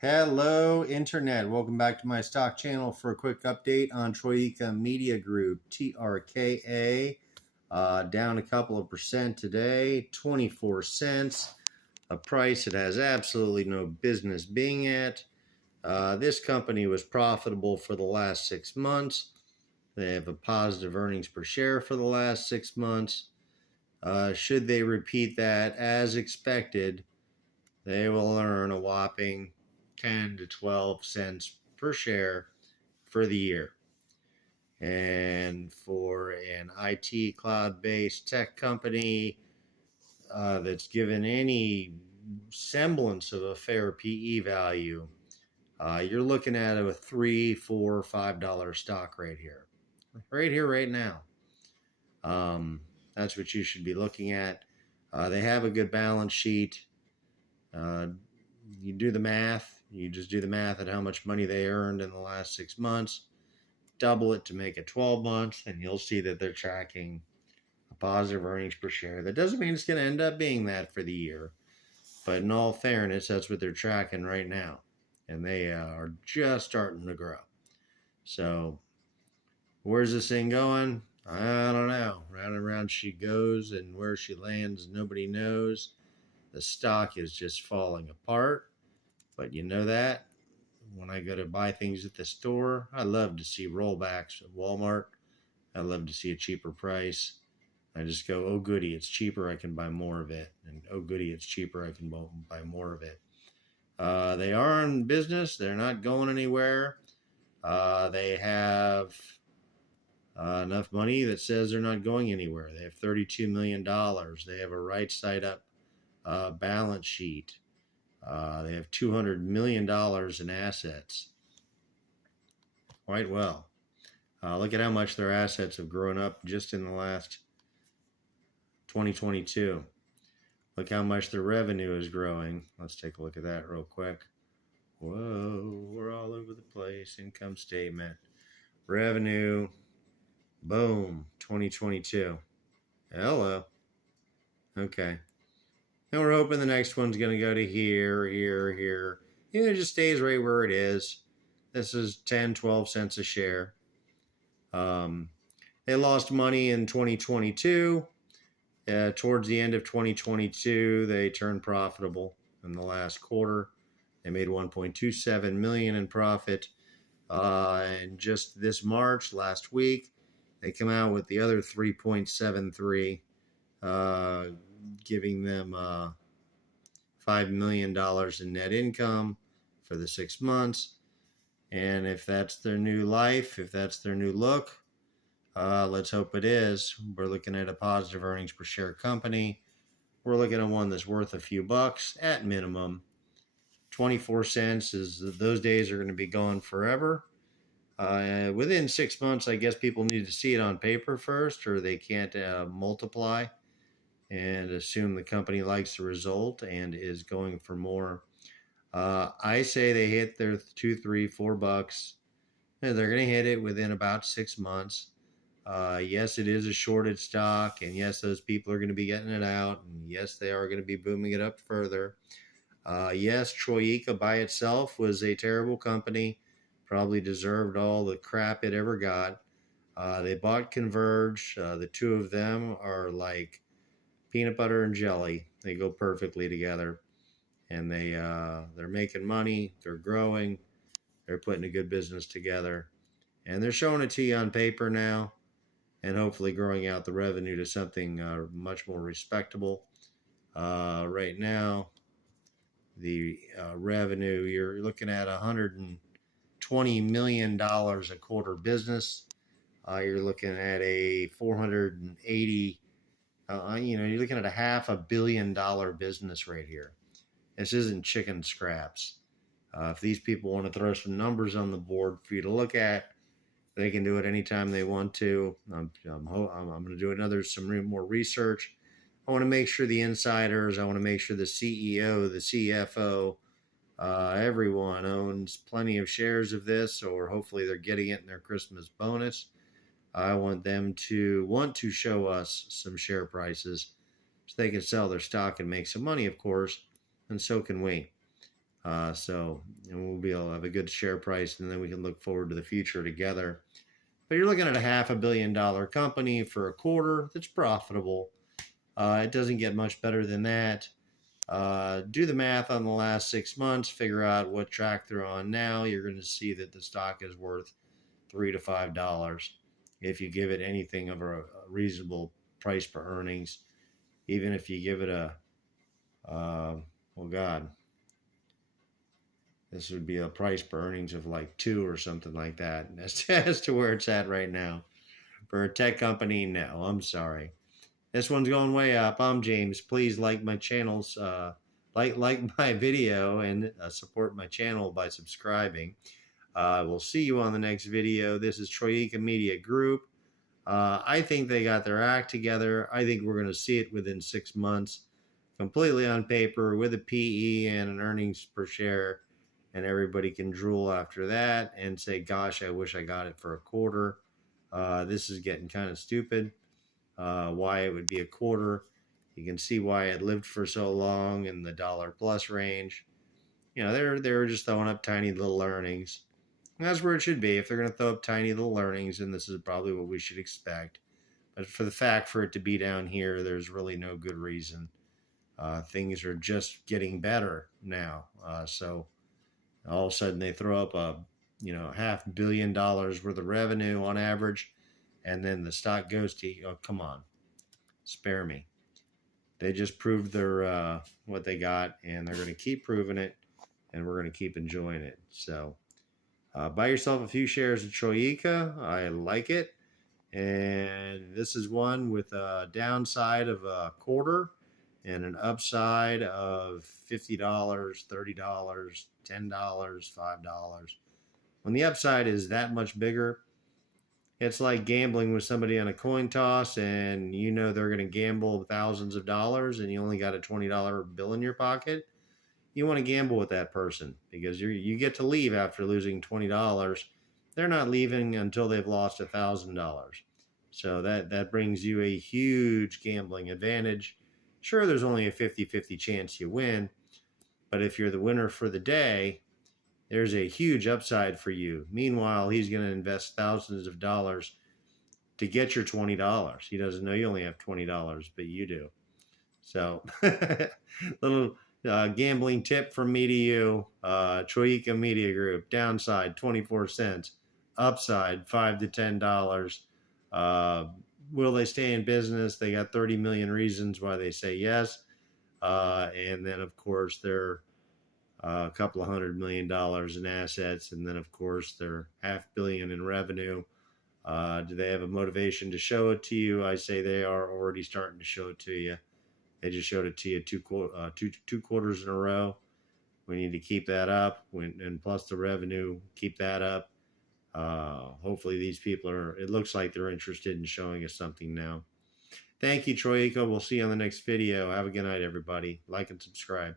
Hello, Internet. Welcome back to my stock channel for a quick update on Troika Media Group, TRKA. Down a couple of percent today, 24 cents, a price it has absolutely no business being at. This company was profitable for the last 6 months. They have a positive earnings per share for the last 6 months. Should they repeat that as expected, they will earn a whopping 10 to 12 cents per share for the year. And for an IT cloud-based tech company that's given any semblance of a fair PE value, you're looking at a $3, $4, $5 stock right here, right now. That's what you should be looking at. They have a good balance sheet. You do the math. You just do the math at how much money they earned in the last 6 months, double it to make it 12 months, and you'll see that they're tracking a positive earnings per share. That doesn't mean it's going to end up being that for the year, but in all fairness, that's what they're tracking right now, and they are just starting to grow. So where's this thing going? I don't know. Round and round she goes, and where she lands, nobody knows. The stock is just falling apart. But you know that when I go to buy things at the store, I love to see rollbacks at Walmart. I love to see a cheaper price. I just go, oh goody, it's cheaper, I can buy more of it. And oh goody, it's cheaper, I can buy more of it. They are in business. They're not going anywhere. They have enough money that says they're not going anywhere. They have $32 million. They have a right side up balance sheet. They have $200 million in assets. Quite well. Look at how much their assets have grown up just in the last 2022. Look how much their revenue is growing. Let's take a look at that real quick. Whoa, we're all over the place. Income statement. Revenue. Boom. 2022. Hello. Okay. And we're hoping the next one's going to go to here. It just stays right where it is. This is 10, 12 cents a share. They lost money in 2022. Towards the end of 2022, they turned profitable in the last quarter. They made $1.27 million in profit. And just this March, last week, they come out with the other 3.73, giving them $5 million in net income for the 6 months. And if that's their new life, if that's their new look, let's hope it is. We're looking at a positive earnings per share company. We're looking at one that's worth a few bucks at minimum. 24 cents is those days are going to be gone forever. Within 6 months, I guess people need to see it on paper first, or they can't multiply and assume the company likes the result and is going for more. I say they hit their $2, $3, $4. And they're going to hit it within about 6 months. Yes, it is a shorted stock, and yes, those people are going to be getting it out, and yes, they are going to be booming it up further. Yes, Troika by itself was a terrible company, probably deserved all the crap it ever got. They bought Converge. The two of them are like peanut butter and jelly. They go perfectly together, and they're making money. They're growing. They're putting a good business together, and they're showing it to you on paper now, and hopefully growing out the revenue to something much more respectable. Right now, the revenue, you're looking at $120 million a quarter business. You're looking at a 480, you're looking at a $500 million business right here. This isn't chicken scraps. If these people want to throw some numbers on the board for you to look at, they can do it anytime they want to. I'm going to do some more research. I want to make sure the insiders, I want to make sure the CEO, the CFO, everyone owns plenty of shares of this, or hopefully they're getting it in their Christmas bonus. I want them to want to show us some share prices so they can sell their stock and make some money, of course, and so can we. And we'll be able to have a good share price, and then we can look forward to the future together. But you're looking at a $500 million company for a quarter that's profitable. It doesn't get much better than that. Do the math on the last 6 months, figure out what track they're on now. You're going to see that the stock is worth $3 to $5 if you give it anything of a reasonable price per earnings. Even if you give it oh God, this would be a price per earnings of like 2 or something like that. As to where it's at right now. For a tech company, no, I'm sorry. This one's going way up. I'm James. Please like my channels, like my video, and support my channel by subscribing. We'll see you on the next video. This is Troika Media Group. I think they got their act together. I think we're going to see it within 6 months, completely on paper, with a PE and an earnings per share, and everybody can drool after that and say, gosh, I wish I got it for a quarter. This is getting kind of stupid. Why it would be a quarter. You can see why it lived for so long in the $+ range. You know, they're just throwing up tiny little earnings. And that's where it should be. If they're going to throw up tiny little earnings, then this is probably what we should expect. But for it to be down here, there's really no good reason. Things are just getting better now. So all of a sudden they throw up a $500 million worth of revenue on average, and then the stock goes to, oh, come on, spare me. They just proved their what they got, and they're going to keep proving it, and we're going to keep enjoying it. So buy yourself a few shares of Troika. I like it. And this is one with a downside of a quarter and an upside of $50, $30, $10, $5. When the upside is that much bigger, it's like gambling with somebody on a coin toss, and you know they're going to gamble thousands of dollars and you only got a $20 bill in your pocket. You want to gamble with that person because you get to leave after losing $20. They're not leaving until they've lost $1,000. So that brings you a huge gambling advantage. Sure, there's only a 50-50 chance you win, but if you're the winner for the day, there's a huge upside for you. Meanwhile, he's going to invest thousands of dollars to get your $20. He doesn't know you only have $20, but you do. So, little gambling tip from me to you. Troika Media Group, downside 24 cents, upside $5 to $10. Will they stay in business? They got 30 million reasons why they say yes. And then, of course, they're a couple of $100 million in assets. And then, of course, they're $500 million in revenue. Do they have a motivation to show it to you? I say they are already starting to show it to you. They just showed it to you two quarters in a row. We need to keep that up, and plus the revenue, keep that up. Hopefully these people it looks like they're interested in showing us something now. Thank you, Troika. We'll see you on the next video. Have a good night, everybody. Like and subscribe.